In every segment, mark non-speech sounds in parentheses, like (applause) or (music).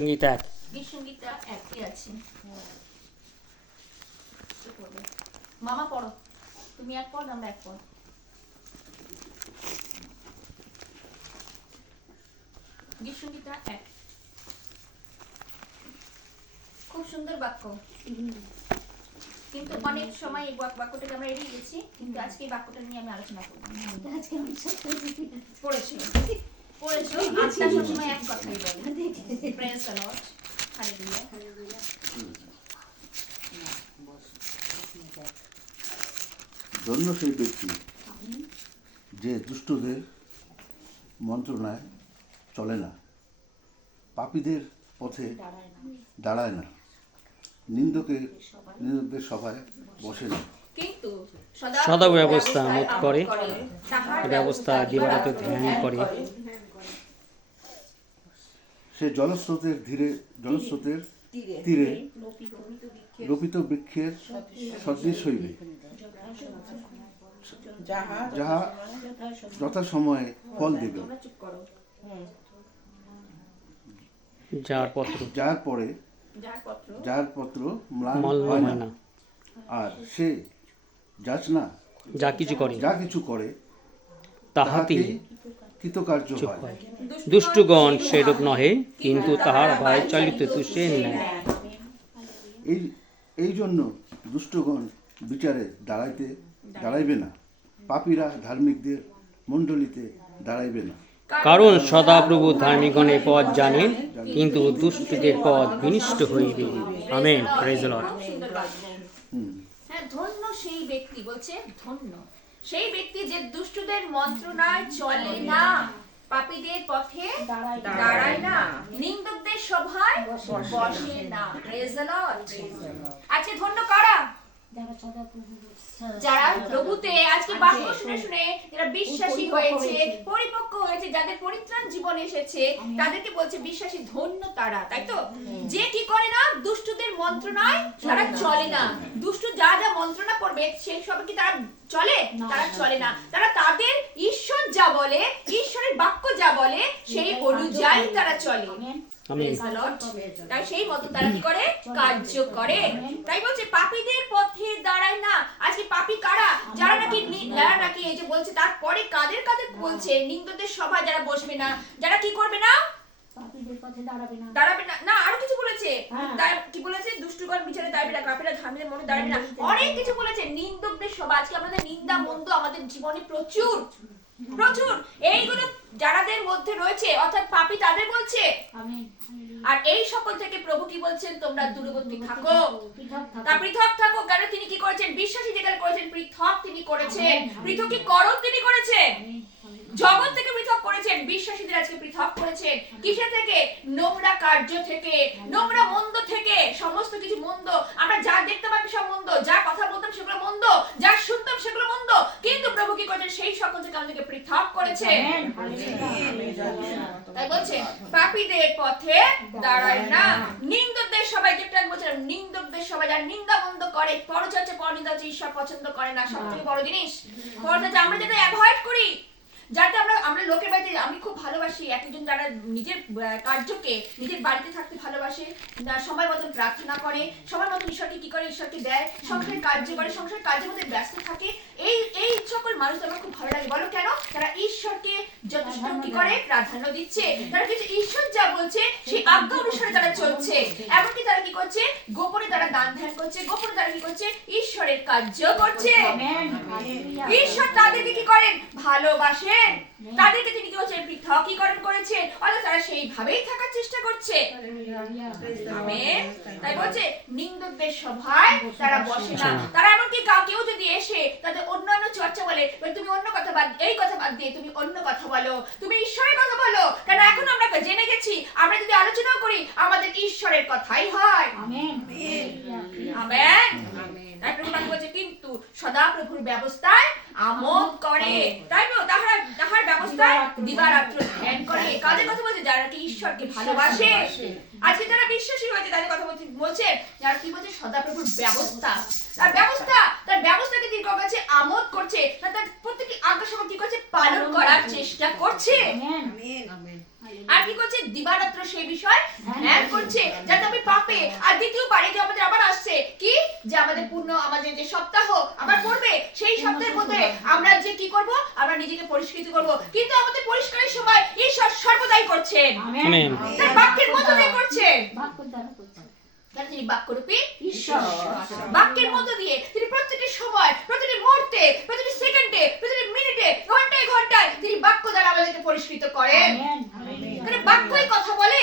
সংগীত এক। একই আছে। মামা পড়ো। তুমি এক পড় আমরা এক পড়। গীতসঙ্গীতটা এক। খুব সুন্দর বাক্য। কিন্তু অনেক সময় এই বাক্যটাকে আমরা এড়িয়ে গেছি কিন্তু আজকে এই বাক্যটা নিয়ে আমি আলোচনা করব। পড়েছো। পড়েছো আত্মা সবসময় এক কথাই বলে প্রেস লর্ড হালেলুয়া ধন্য সেই ব্যক্তি যে দুষ্টদের মন্ত্রণায় চলে না। পাপীদের পথে দাঁড়ায় না। নিন্দকে নিন্দকদের সভায় বসে না। সদা ব্যবস্থা মোট করে, ব্যবস্থা দিবারাত ধ্যান করে। সে জলস্রোতের ধীরে জলস্রোতের তীরে রোপিত বৃক্ষের সদৃশ হইবে। যাহা যথাসময়ে ফল দিবে। যার পত্র। যার পরে যার পত্র। যার ম্লান হয় না। আর সে যাচ না। যা কিছু করে। যা কিছু করে তাহাতেই কৃতকার্য হয়। দুষ্টগণ সেরূপ নহে কিন্তু তাহার ভয় চালিত তুষে এই এই জন্য দুষ্টগণ বিচারে দাঁড়াইতে দাঁড়াইবে না। পাপীরা ধার্মিকদের মণ্ডলীতে দাঁড়াইবে না। কারণ সদাপ্রভু ধার্মিকগণের পথ জানেন কিন্তু দুষ্টদের পথ বিনিষ্ট হইবে। আমেন। Praise Lord. হ্যাঁ ধন্য সেই ব্যক্তি বলছে ধন্য। সেই ব্যক্তি যে দুষ্টদের মন্ত্রণায় চলে না পাপীদের পথে দাঁড়ায় না। নিন্দকদের সভায় বসে না। প্রেজ দ্য লর্ড আজকে ধন্য কারা। যারা প্রভুতে আজকে বাক্য শুনে শুনে যারা বিশ্বাসী হয়েছে পরিপক্ক হয়েছে যাদের পরিত্রাণ জীবন এসেছে তাদেরকে বলছে বিশ্বাসী ধন্য তারা তাই তো? যে কি করে না দুষ্টদের মন্ত্রণায় তারা চলে না। দুষ্ট যা যা মন্ত্রণা করবে সেই সব কি তারা চলে? তারা চলে না। তারা তাদের ঈশ্বর যা বলে ঈশ্বরের বাক্য যা বলে সেই অনুযায়ী তারা চলে. তাই সেই মতো তারা কি করে? কার্য করে। তাই বলছে পাপীদের পথে দাঁড়ায় না। আজকে পাপী কারা? যারা নাকি যারা নাকি এই যে বলছে তারপরে কাদের কাদের বলছে? নিন্দদের সভায় যারা বসবে না যারা কি করবে না? দাঁড়াবে না। না। আরও কিছু বলেছে। কি বলেছে? দুষ্টুগণ বিচারে দাঁড়াবে না কাপেরা ধার্মীদের মনে দাঁড়াবে না। অনেক কিছু বলেছে। নিন্দকদের সভা আজকে আমাদের নিন্দা মন্দ আমাদের জীবনে প্রচুর। প্রচুর। এইগুলো যারাদের মধ্যে রয়েছে অর্থাৎ পাপী তাদের বলছে। আর এই সকল থেকে প্রভু কি বলছেন? তোমরা দূরবর্তী থাকো। তা পৃথক থাকো কেন তিনি কি করেছেন? বিশ্বাসী যেখানে করেছেন পৃথক তিনি করেছেন পৃথকীকরণ তিনি করেছেন জগৎ থেকে পৃথক আজকে করেছেন কিসে থেকে? নোংরা কার্য থেকে নোংরা মন্দ থেকে সমস্ত কিছু মন্দ। আমরা যা দেখতে পাবি সব মন্দ যা কথা বলতাম সেগুলো মন্দ যা শুনতাম সেগুলো মন্দ। কিন্তু প্রভু কি করেছেন? সেই সকল থেকে আমাদেরকে পৃথক করেছেন। তাই বলছে পাপীদের পথে দাঁড়ায় না। নিন্দকদের সবাই যেটা বলছিলাম নিন্দকদের সবাই যারা নিন্দা বন্ধ করে পরচর্চা পরনিন্দা ঈশ্বর পছন্দ করে না সব থেকে বড় জিনিস। পরচর্চা আমরা যেটা অ্যাভয়েড করি যাতে আমরা আমরা লোকের বাড়িতে আমি খুব ভালোবাসি একজন যারা নিজের কার্যকে নিজের বাড়িতে থাকতে ভালোবাসে সময় মতন প্রার্থনা করে সময় মতন ঈশ্বরকে কি করে ঈশ্বরকে দেয় সংসারের কার্য করে সংসারের কার্যের মধ্যে ব্যস্ত থাকে। এই এই সকল মানুষদের আমার খুব ভালো লাগে। বলো কেন? তারা ঈশ্বরকে যথেষ্ট কি করে? প্রাধান্য দিচ্ছে। তারা কিছু ঈশ্বর যা বলছে সেই আজ্ঞা অনুসারে তারা চলছে। এমনকি তারা কি করছে? গোপনে তারা দান ধ্যান করছে। গোপনে তারা কি করছে? ঈশ্বরের কার্য করছে। ঈশ্বর তাদেরকে কি করেন? ভালোবাসেন। তাদেরকে তিনি কি করছেন পৃথকীকরণ করেছেন অর্থাৎ তারা সেইভাবেই থাকার চেষ্টা করছে। তাই বলছে নিন্দকদের সভায় তারা বসে না। তারা এমনকি কেউ যদি এসে তাদের অন্যান্য চর্চা বলে তুমি অন্য কথা বাদ এই কথা বাদ দিয়ে তুমি অন্য কথা বলো। তুমি ঈশ্বরের কথা বলো। কেন এখন আমরা জেনে গেছি আমরা যদি আলোচনাও করি আমাদের ঈশ্বরের কথাই হয়। আমেন। তাই প্রভু বলছে কিন্তু সদা প্রভুর ব্যবস্থায় আমোদ করে। তাই তো? তাহারা তাহার ব্যবস্থায় দিবারাত্র। ধ্যান করে। কাদের কথা বলছে? যারা কি ঈশ্বরকে ভালোবাসে। আজকে যারা বিশ্বাসী হয়েছে তাদের কথা বলছে বলছে যারা কি বলছে? সদা প্রভুর ব্যবস্থা। তার ব্যবস্থা তার ব্যবস্থাকে তিনি কাছে আমোদ করছে। তার তার প্রত্যেকটি আজ্ঞা সব কি করছে? পালন করার চেষ্টা করছে। আর কি করছে? দিবারাত্র সেই বিষয় ধ্যান করছে। যাতে আমি পাপে আর দ্বিতীয়বার এই যে আমাদের আবার আসছে। কি? যে আমাদের পূর্ণ আমাদের যে সপ্তাহ আবার পড়বে সেই সপ্তাহের মধ্যে আমরা যে কি করব? আমরা নিজেকে পরিষ্কৃত করব। কিন্তু আমাদের পরিষ্কারের সময় ঈশ্বর সর্বদাই করছেন। আমেন। তার বাক্যের মধ্য দিয়ে করছেন। বাক্য দ্বারা করছে। তিনি বাক্যরূপী ঈশ্বর। বাক্যের মধ্য দিয়ে তিনি প্রত্যেকটি সময় প্রতিটি মুহূর্তে প্রতিটি সেকেন্ডে প্রতিটি মিনিটে ঘন্টায় ঘন্টায় তিনি বাক্য দ্বারা আমাদেরকে পরিষ্কৃত করেন। কারণ বাক্যই কথা বলে?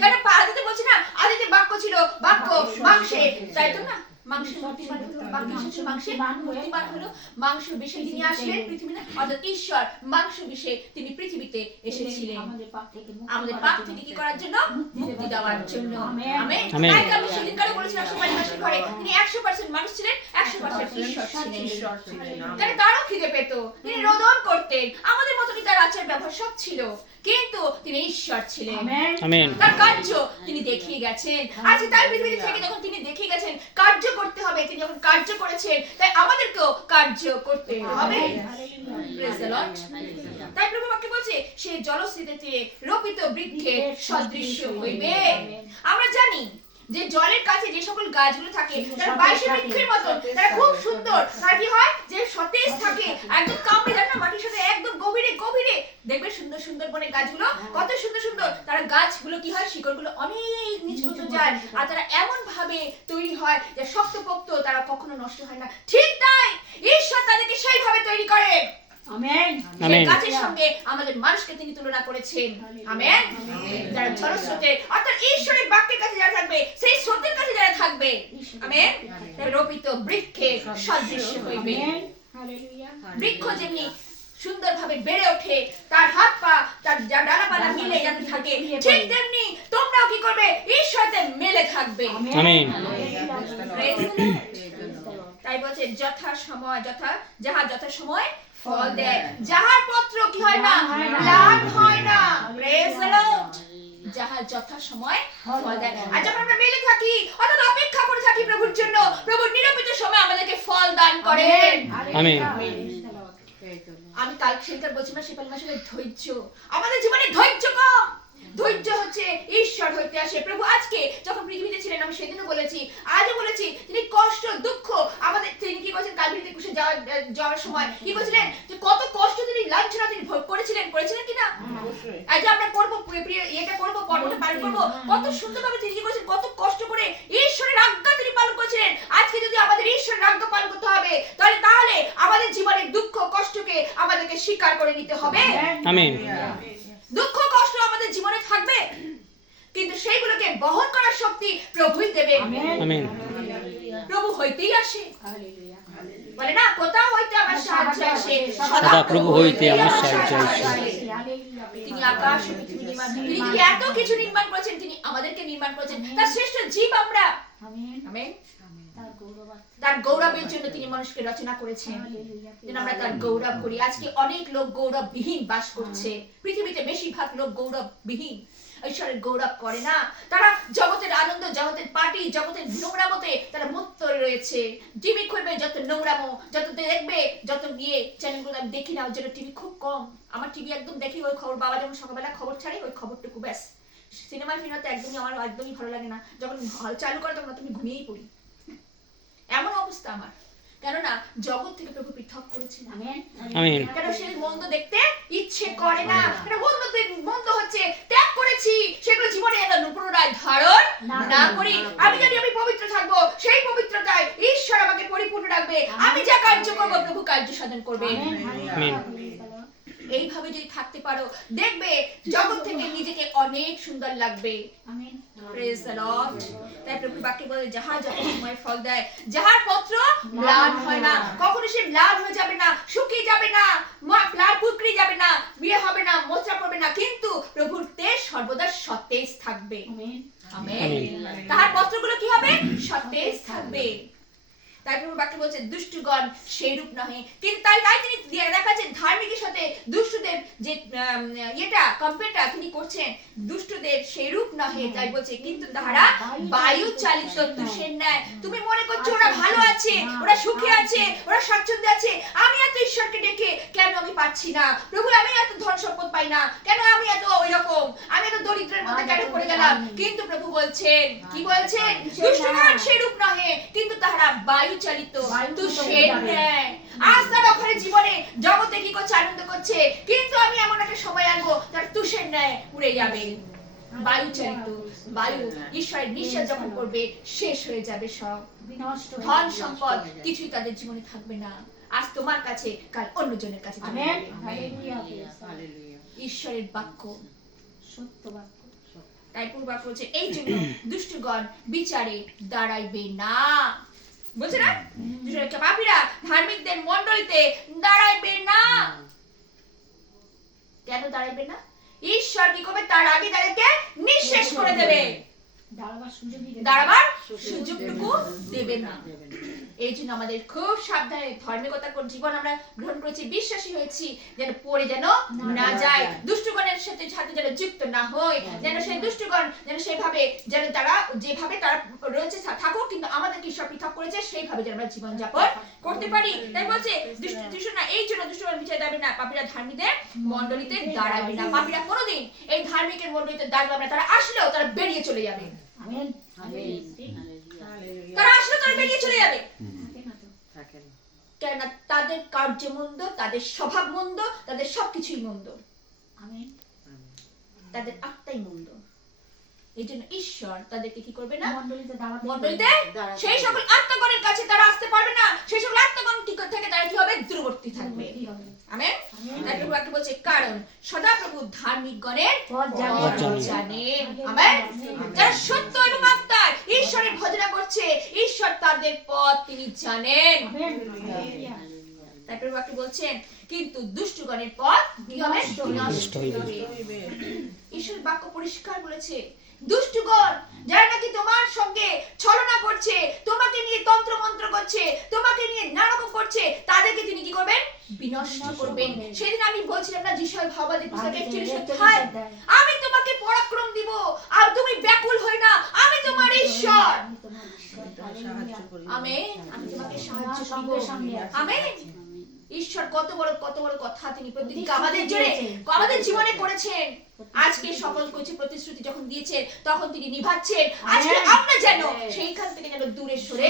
কারণ আদিতে বলছি না আদিতে বাক্য ছিল বাক্য মাংসে। তাই তো না? মাংস মূর্তিমান হলো বাক্য মূর্তিমান হলো মাংস বিষে তিনি আসলেন পৃথিবীতে। অর্থাৎ ঈশ্বর মাংস বিষে তিনি পৃথিবীতে এসেছিলেন। আমাদের পাপ থেকে কি করার জন্য? মুক্তি দেওয়ার জন্য। আমেন। আমেন। আমেন। তাই আমি সেদিন করে বলেছিলাম সবাই হাসি ঘরে তিনি একশো পার্সেন্ট মানুষ ছিলেন একশো পার্সেন্ট ঈশ্বর ছিলেন। তারও খিদে পেত। তিনি রোদন করতেন। আমাদের মতনই তার আচার ব্যবহার সব ছিল? কিন্তু তিনি ঈশ্বর ছিলেন। আমেন। তার কার্য তিনি দেখিয়ে গেছেন। আজকে তার পৃথিবী থেকে যখন তিনি দেখিয়ে গেছেন কার্য করতে হবে। তিনি যখন কার্য করেছেন তাই আমাদেরকেও কার্য করতে হবে। Praise the Lord. তাই প্রভু বাক্যে বলছে সে জলস্থিতিতে রোপিত বৃক্ষের সদৃশ্য হইবে। আমরা জানি যে জলের কাছে যে সকল গাছগুলো থাকে তারা বাইশে বৃক্ষের মতন তারা খুব সুন্দর। তারা কি হয়? যে সতেজ থাকে একদম কামড়ে যায় না মাটির সাথে একদম গভীরে গভীরে দেখবে সুন্দর সুন্দর বনে গাছগুলো কত সুন্দর সুন্দর। তারা গাছগুলো কি হয়? শিকড়গুলো অনেক নিচ পর্যন্ত যায়। আর তারা এমন ভাবে তৈরি হয় যে শক্তপোক্ত তারা কখনো নষ্ট হয় না। ঠিক তাই। ঈশ্বর তাদেরকে সেইভাবে তৈরি করে। আমেন। গাছের সঙ্গে আমাদের মানুষকে তিনি তুলনা করেছেন আমেন। যারা জলস্রোতে অর্থাৎ ঈশ্বরের বাক্যের কাছে যারা থাকবে সেই স্রোতের কাছে যারা থাকবে আমেন। রোপিত বৃক্ষে সদৃশ্য হইবে। বৃক্ষ যেমনি সুন্দরভাবে বেড়ে ওঠে। তার হাত পা তার যা ডানাপালা মিলে যেমন থাকে। ঠিক তেমনি তোমরাও কি করবে? ঈশ্বরতে মেলে থাকবে। আমেন. তাই বলছে যথা সময় যথা যাহা যথা সময় ফল দেয়। যাহার পত্র কি হয় না? ম্লান হয় না। প্রেজ দ্য লর্ড যাহার যথা সময় ফল দেয়। আর যখন আমরা মেলে থাকি অর্থাৎ অপেক্ষা করে থাকি প্রভুর জন্য। প্রভু নিরপিত সময় আমাদেরকে ফল দান করেন। আমেন। কাল সেদিনকার বলছি না সেপাল মাসের ধৈর্য। আমাদের জীবনে ধৈর্য কম! ধৈর্য হচ্ছে ঈশ্বর হইতে আসে। প্রভু আজকে যখন পৃথিবীতে ছিলেন আমি সেদিনও বলেছি আজও বলেছি তিনি কষ্ট দুঃখ আমাদের তিনি কি বলছেন কালভিতে কুশে যাওয়ার যাওয়ার সময় কি বলছিলেন? যে কত কষ্ট তিনি লাঞ্ছনা তিনি ভোগ করেছিলেন করেছিলেন কিনা? আজ আমরা করব প্রিয়- প্রিয় ইয়েটা করব পর্বটা পালন করব কত সুন্দরভাবে তিনি কি করেছেন কত কষ্ট করে ঈশ্বরের আজ্ঞা তিনি পালন করেছিলেন। আজকে যদি আমাদের ঈশ্বরের আজ্ঞা পালন করতে হবে তাহলে তাহলে আমাদের জীবনের দুঃখ কষ্টকে আমাদেরকে স্বীকার করে নিতে হবে। আমেন দুঃখ কষ্ট আমাদের জীবনে থাকবে। কিন্তু সেইগুলোকে বহন করার শক্তি প্রভুই দেবে। আমেন। প্রভু হইতেই আসে। বলে না কোথাও হইতে আমার সাহায্য আসে। সদা প্রভু হইতে আমার সাহায্য আসে। তিনি আকাশ পৃথিবী নির্মাণ তিনি এত কিছু নির্মাণ করেছেন? তিনি আমাদেরকে নির্মাণ করেছেন। তার শ্রেষ্ঠ জীব আমরা। আমেন। আমেন। তার গৌরবের জন্য তিনি মানুষকে রচনা করেছেন। যেন আমরা তার গৌরব করি। আজকে অনেক লোক গৌরববিহীন বাস করছে। পৃথিবীতে বেশিরভাগ লোক গৌরববিহীন। ঈশ্বরের গৌরব করে না। তারা জগতের আনন্দ জগতের পার্টি জগতের নোংরামতে তারা মুক্ত রয়েছে। টিভি খুলবে যত নোংরামো যত দেখবে যত গিয়ে চ্যানেলগুলো আমি দেখি না ওর জন্য টিভি খুব কম। আমার টিভি একদম দেখি ওই খবর বাবা যখন সকালবেলা খবর ছাড়ে ওই খবরটুকু ব্যাস। সিনেমা ফিনেমা তো একদমই আমার একদমই ভালো লাগে না। যখন হল চালু করে তখন তুমি ঘুমিয়েই পড়ি। এমন অবস্থা আমার। কেননা জগৎ থেকে প্রভু পৃথক করেছেন। আমেন। কেন সে মন্দ দেখতে ইচ্ছে করে না? কেন মন্দ মন্দ হচ্ছে ত্যাগ করেছি? সেগুলো জীবনে একটা পুনরায় ধারণ না করি। আমি জানি আমি পবিত্র থাকব। সেই পবিত্রতায় ঈশ্বর আমাকে পরিপূর্ণ রাখবে। আমি যা কার্য করব প্রভু কার্য সাধন করবে। আমেন। এইভাবে যদি থাকতে পারো দেখবে জগৎ থেকে নিজেকে অনেক সুন্দর লাগবে। আমেন। প্রেজ দ্য লর্ড তাই প্রভু বাক্যে বলে যাহা যত সময় ফল দেয় যাহার পত্র ম্লান হয় না। কখনো সে ম্লান হয়ে যাবে না শুকিয়ে যাবে না মা- প্লার যাবে না বিয়ে হবে না মোচা পড়বে না কিন্তু প্রভুর তেজ সর্বদা সতেজ থাকবে। আমেন। তাহার পত্রগুলো কি হবে? সতেজ থাকবে। তাই প্রভু বাক্য বলছে, দুষ্টগণ সেই রূপ নহে তাই তাই তিনি দেখাচ্ছেন ধার্মিকের সাথে দুষ্টদের যে ইয়েটা কম্পেয়ারটা তিনি করছেন, দুষ্টদের সেই রূপ নহে। তাই বলছে, কিন্তু বায়ু চালিত তুমি মনে করছ ওরা ভালো আছে, ওরা সুখে আছে, ওরা স্বাচ্ছন্দ্যে আছে। আমি এত ঈশ্বরকে ডেকে কেন আমি পাচ্ছি না? প্রভু, আমি এত ধন সম্পদ পাই না। কেন আমি এত ওই রকম আমি এত দরিদ্রের মধ্যে কেন পড়ে গেলাম? কিন্তু প্রভু বলছেন, কি বলছেন? দুষ্টগণ সেই রূপ নহে, কিন্তু তাহারা বায়ু চালিত তুষের ন্যায়। আজ তারা ওখানে জীবনে জগতে কি করছে আনন্দ করছে? কিন্তু আমি এমন একটা সময় আনব তার তুষের ন্যায় উড়ে যাবে। বায়ু চালিত বায়ু ঈশ্বরের নিঃশ্বাস যখন করবে শেষ হয়ে যাবে সব। বিনষ্ট ধন সম্পদ কিছুই তাদের জীবনে থাকবে না। আজ তোমার কাছে কাল অন্যজনের কাছে আমেন। যাবে। হালেলুয়া। ঈশ্বরের বাক্য। সত্য বাক্য। তাই পূর্বা বলছে এই জন্য (clears throat) দুষ্টগণ বিচারে দাঁড়াইবে না। বলছে না? পাপীরা ধার্মিকদের মণ্ডলীতে দাঁড়াইবে না। কেন দাঁড়াইবে না? ঈশ্বর কি করবে? তার আগে তাদেরকে নিঃশেষ করে দেবে। দাঁড়াবার সুযোগটুকু দেবে না। এই জন্য আমাদের খুব সাবধানে ধার্মিকতার জীবন আমরা গ্রহণ করেছি বিশ্বাসী হয়েছি যেন পড়ে যেন না যায়। সাথে সাথে যেন যুক্ত না হয় যেন সেই দুষ্টগণ যেন সেভাবে যেন তারা যেভাবে তারা রয়েছে থাকুক কিন্তু আমাদেরকে ঈশ্বর পৃথক করেছে সেইভাবে যেন আমরা জীবন যাপন করতে পারি। তাই বলছে দুষ্ট- না এই জন্য দুষ্টগণ বিচার যাবে না পাপীরা ধার্মীদের মণ্ডলীতে দাঁড়াবে না। পাপীরা কোনোদিন এই ধার্মিকের মণ্ডলীতে দাঁড়াবে না। তারা আসলেও তারা বেরিয়ে চলে যাবে। আমেন। তারা আসলে তারা বেরিয়ে চলে যাবে। কেননা তাদের কার্য মন্দ তাদের স্বভাব মন্দ তাদের সবকিছুই মন্দ। আমেন। তাদের আত্মাই মন্দ। এই জন্য ঈশ্বর তাদেরকে কি করবে না? মণ্ডলীতে দাঁড়াতে মন্ডলীতে সেই সকল আত্মগণের কাছে তারা আসতে পারবে না। সেই সকল আত্মগণ কি থেকে তারা কি হবে দূরবর্তী থাকবে? আমেন। তাই প্রভু একটা বলছে কারণ সদাপ্রভু ধার্মিক গণের পথ জানে। জানেন আমেন? যারা সত্য এবং আত্মায় ঈশ্বরের ভজনা করছে ঈশ্বর তাদের পথ তিনি জানেন। তারপরে বাকি বলছেন কিন্তু দুষ্টগণের পথ কি হবে বিনষ্ট হইবে। ঈশ্বর বাক্য পরিষ্কার বলেছে দুষ্টগণ যারা নাকি তোমার সঙ্গে ছলনা করছে তোমাকে নিয়ে তন্ত্র মন্ত্র করছে তোমাকে নিয়ে নানারকম করছে তাদেরকে তিনি কি করবেন? বিনষ্ট করবেন। সেদিন আমি বলছিলাম না যিশয় ভাবাদি পুস্তক অধ্যায় আমি তোমাকে পরাক্রম দিব আর তুমি ব্যাকুল হই না আমি তোমার ঈশ্বর। আমি ঈশ্বর। হালেলুয়া। আমেন আমি তোমাকে সাহায্য করব। আমেন ঈশ্বর কত বড় কত বড় কথা তিনি প্রতিজ্ঞা আমাদের জন্য আমাদের জীবনে করেছেন। আজকে সকল কিছু প্রতিশ্রুতি যখন দিয়েছে তখন তিনি নিভাচ্ছেন। আজকে আমরা যেন সেইখান থেকে যেন দূরে সরে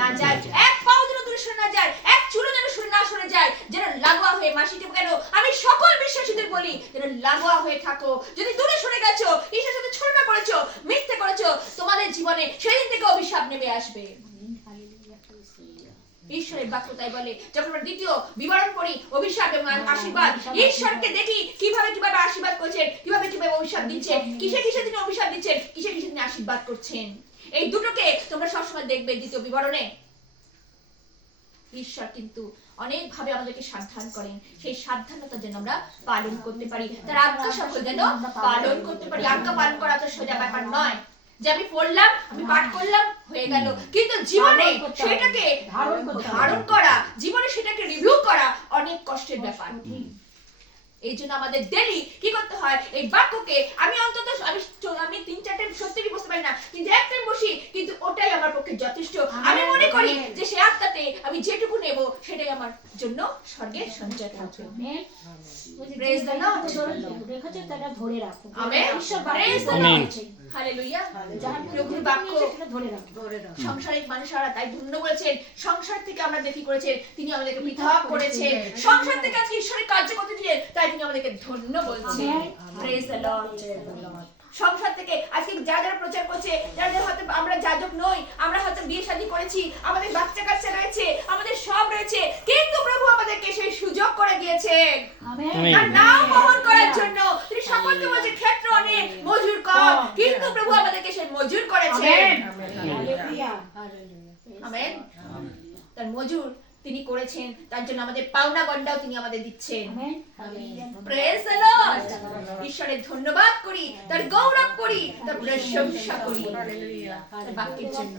না যায় এক পাও যেন দূরে সরে না যায় এক চুলো যেন সরে না সরে যায় যেন লাগোয়া হয়ে মাসিতে কেন আমি সকল বিশ্বাসীদের বলি যেন লাগোয়া হয়ে থাকো। যদি দূরে সরে গেছো ঈশ্বরের সাথে ছলনা করেছ মিথ্যে করেছ তোমাদের জীবনে সেদিন থেকে অভিশাপ নেমে আসবে। ঈশ্বরের বাক্য তাই বলে। যখন আমরা দ্বিতীয় বিবরণ পড়ি অভিশাপ এবং আশীর্বাদ ঈশ্বরকে দেখি কীভাবে কীভাবে আশীর্বাদ করছেন কীভাবে কীভাবে অভিশাপ দিচ্ছেন কিসে কিসে তিনি অভিশাপ দিচ্ছেন কিসে কিসে তিনি আশীর্বাদ করছেন। এই দুটোকে তোমরা সবসময় দেখবে দ্বিতীয় বিবরণে। ঈশ্বর কিন্তু অনেক ভাবে আমাদেরকে সাবধান করেন। সেই সাবধানতা যেন আমরা পালন করতে পারি। তার আজ্ঞা সকল যেন পালন করতে পারি। আজ্ঞা পালন করা তো সোজা ব্যাপার নয়। যে আমি পড়লাম আমি পাঠ করলাম হয়ে গেল কিন্তু জীবনে। সেটাকে ধারণ ধারণ করা জীবনে সেটাকে রিভিউ করা অনেক কষ্টের ব্যাপার। এই জন্য আমাদের ডেলি কি করতে হয়? এই বাক্যকে আমি অন্তত আমি আমি তিন চারটে সত্যি বুঝতে পারি না কিন্তু এক টাইম বসি কিন্তু ওটাই আমার পক্ষে যথেষ্ট। আমি মনে করি যে সে আত্মাতে আমি যেটুকু নেব সেটাই আমার জন্য স্বর্গের সঞ্চয় থাকবে আমেন। ওই যে Praise the Lord. ধরে- রেখেছে তারা ধরে রাখো। আমেন। ঈশ্বর the Lord. বলছে হালেলুয়া। যার প্রভুর বাক্য সেটা ধরে রাখো। সংসারিক মানুষরা তাই ধন্য বলেছেন। সংসার থেকে আমরা দেখি করেছেন তিনি আমাদেরকে পৃথক করেছেন। সংসার থেকে আজকে ঈশ্বরের কার্য করতে দিলেন তাই তিনি আমাদেরকে ধন্য বলছেন প্রেজ দ্য লর্ড সংসার থেকে আজকে যারা যারা প্রচার করছে যারা যারা হয়তো আমরা যাজক নই আমরা হয়তো বিয়ে শাদী করেছি আমাদের বাচ্চা কাচ্চা রয়েছে আমাদের সব রয়েছে কিন্তু প্রভু আমাদেরকে সেই সুযোগ করে দিয়েছেন। তার নাম বহন করার জন্য। তিনি সকলকে বলছে ক্ষেত্র অনেক মজুর কম কিন্তু প্রভু আমাদেরকে সেই মজুর করেছেন আমেন তার মজুর করেছেন তার জন্য আমাদের পাওনা গন্ডাও তিনি আমাদের দিচ্ছেন। ঈশ্বরের ধন্যবাদ করি তার গৌরব করি তার প্রশংসা করি। বাক্যের জন্য।